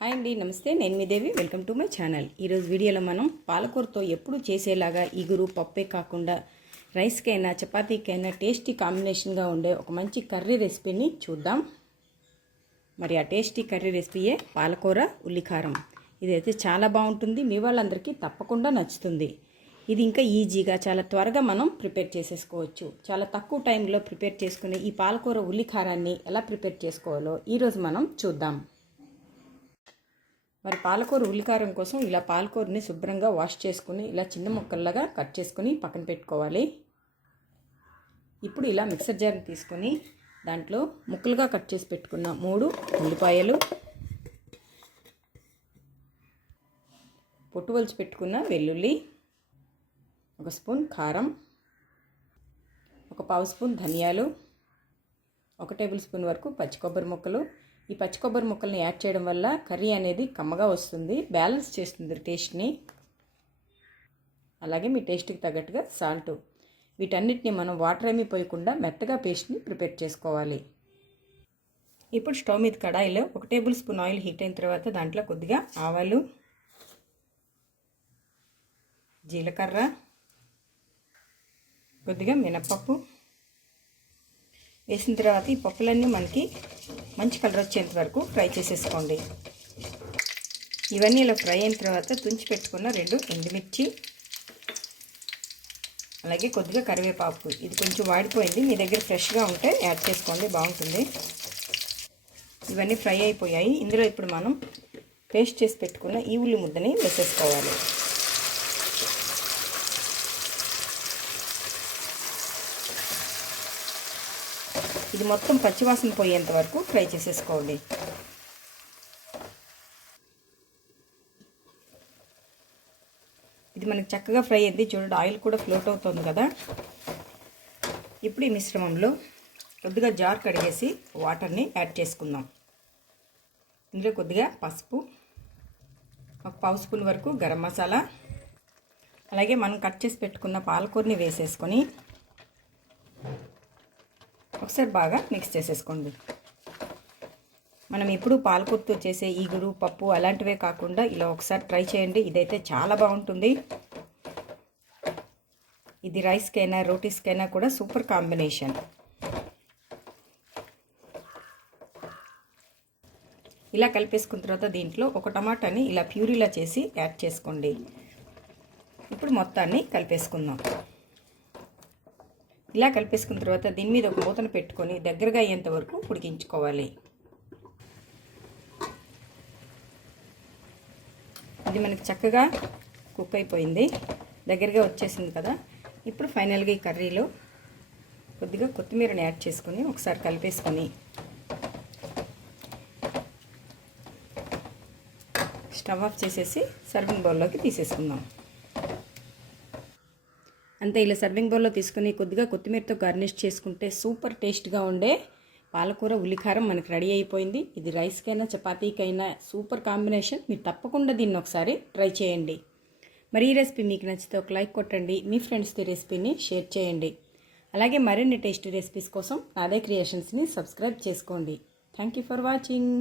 Hi అండి నమస్తే. నేను మీ Devi. Welcome to my channel. ఈరోజు వీడియోలో మనం పాలకూరతో ఎప్పుడు చేసేలాగా ఇగురు పప్పే కాకుండా రైస్కైనా చపాతీకైనా టేస్టీ కాంబినేషన్గా ఉండే ఒక మంచి కర్రీ రెసిపీని చూద్దాం. మరి ఆ టేస్టీ కర్రీ రెసిపీయే పాలకూర ఉల్లికారం. ఇదైతే చాలా బాగుంటుంది. మీ వాళ్ళందరికీ తప్పకుండా నచ్చుతుంది. ఇది ఇంకా ఈజీగా చాలా త్వరగా మనం ప్రిపేర్ చేసేసుకోవచ్చు. చాలా తక్కువ టైంలో ప్రిపేర్ చేసుకునే ఈ పాలకూర ఉల్లికారాన్ని ఎలా ప్రిపేర్ చేసుకోవాలో ఈరోజు మనం చూద్దాం. మరి పాలకూర ఉల్లికారం కోసం ఇలా పాలకూరని శుభ్రంగా వాష్ చేసుకుని ఇలా చిన్న ముక్కల్లాగా కట్ చేసుకుని పక్కన పెట్టుకోవాలి. ఇప్పుడు ఇలా మిక్సర్ జార్ని తీసుకొని దాంట్లో ముక్కలుగా కట్ చేసి పెట్టుకున్న మూడు ఉల్లిపాయలు పొట్టువలిచి పెట్టుకున్న వెల్లుల్లి ఒక స్పూన్ కారం ఒక పావు స్పూన్ ధనియాలు ఒక టేబుల్ స్పూన్ వరకు పచ్చి కొబ్బరి ముక్కలు ఈ పచ్చి కొబ్బరి ముక్కల్ని యాడ్ చేయడం వల్ల కర్రీ అనేది కమ్మగా వస్తుంది బ్యాలెన్స్ చేస్తుంది టేస్ట్ని. అలాగే మీ టేస్ట్కి తగ్గట్టుగా సాల్ట్. వీటన్నిటిని మనం వాటర్ ఏమీ పోయకుండా మెత్తగా పేస్ట్ని ప్రిపేర్ చేసుకోవాలి. ఇప్పుడు స్టవ్ మీద కడాయిలో ఒక టేబుల్ స్పూన్ ఆయిల్ హీట్ అయిన తర్వాత దాంట్లో కొద్దిగా ఆవాలు జీలకర్ర కొద్దిగా మినప్పప్పు. వేసిన తర్వాత ఈ పప్పులన్నీ మనకి మంచి కలర్ వచ్చేంత వరకు ఫ్రై చేసేసుకోండి. ఇవన్నీ ఇలా ఫ్రై అయిన తర్వాత తుంచి పెట్టుకున్న రెండు ఎండుమిర్చి అలాగే కొద్దిగా కరివేపాకు. ఇది కొంచెం వాడిపోయింది. మీ దగ్గర ఫ్రెష్గా ఉంటే యాడ్ చేసుకోండి. బాగుంటుంది. ఇవన్నీ ఫ్రై అయిపోయాయి. ఇందులో ఇప్పుడు మనం పేస్ట్ చేసి పెట్టుకున్న ఈ ఉల్లి ముద్దని వేసేసుకోవాలి. ఇది మొత్తం పచ్చివాసన పోయేంత వరకు ఫ్రై చేసేసుకోండి. ఇది మనకి చక్కగా ఫ్రై అయింది. చూడండి ఆయిల్ కూడా ఫ్లోట్ అవుతుంది కదా. ఇప్పుడు ఈ మిశ్రమంలో కొద్దిగా జార్ కడిగేసి వాటర్ని యాడ్ చేసుకుందాం. ఇందులో కొద్దిగా పసుపు ఒక పావు స్పూన్ వరకు గరం మసాలా అలాగే మనం కట్ చేసి పెట్టుకున్న పాలకూరని వేసేసుకొని ఒకసారి బాగా మిక్స్ చేసేసుకోండి. మనం ఎప్పుడు పాలకొత్తు చేసే ఈగురు పప్పు అలాంటివే కాకుండా ఇలా ఒకసారి ట్రై చేయండి. ఇదైతే చాలా బాగుంటుంది. ఇది రైస్కైనా రోటీస్కైనా కూడా సూపర్ కాంబినేషన్. ఇలా కలిపేసుకున్న తర్వాత దీంట్లో ఒక టమాటాని ఇలా ప్యూరీలా చేసి యాడ్ చేసుకోండి. ఇప్పుడు మొత్తాన్ని కలిపేసుకుందాం. ఇలా కలిపేసుకున్న తర్వాత దీని మీద ఒక మూతను పెట్టుకొని దగ్గరగా అయ్యేంత వరకు ఉడికించుకోవాలి. ఇది మనకి చక్కగా కుక్ అయిపోయింది. దగ్గరగా వచ్చేసింది కదా. ఇప్పుడు ఫైనల్గా ఈ కర్రీలో కొద్దిగా కొత్తిమీరని యాడ్ చేసుకొని ఒకసారి కలిపేసుకొని స్టవ్ ఆఫ్ చేసేసి సర్వింగ్ బౌల్లోకి తీసేసుకుందాం. అంతే ఇలా సర్వింగ్ బౌల్లో తీసుకుని కొద్దిగా కొత్తిమీరతో గార్నిష్ చేసుకుంటే సూపర్ టేస్ట్గా ఉండే పాలకూర ఉల్లికారం మనకి రెడీ అయిపోయింది. ఇది రైస్కైనా చపాతీకైనా సూపర్ కాంబినేషన్ మీరు తప్పకుండా దీన్ని ఒకసారి ట్రై చేయండి. మరి ఈ రెసిపీ మీకు నచ్చితే ఒక లైక్ కొట్టండి. మీ ఫ్రెండ్స్తో రెసిపీని షేర్ చేయండి. అలాగే మరిన్ని టేస్టీ రెసిపీస్ కోసం నాదే క్రియేషన్స్ని సబ్స్క్రైబ్ చేసుకోండి. Thank you for watching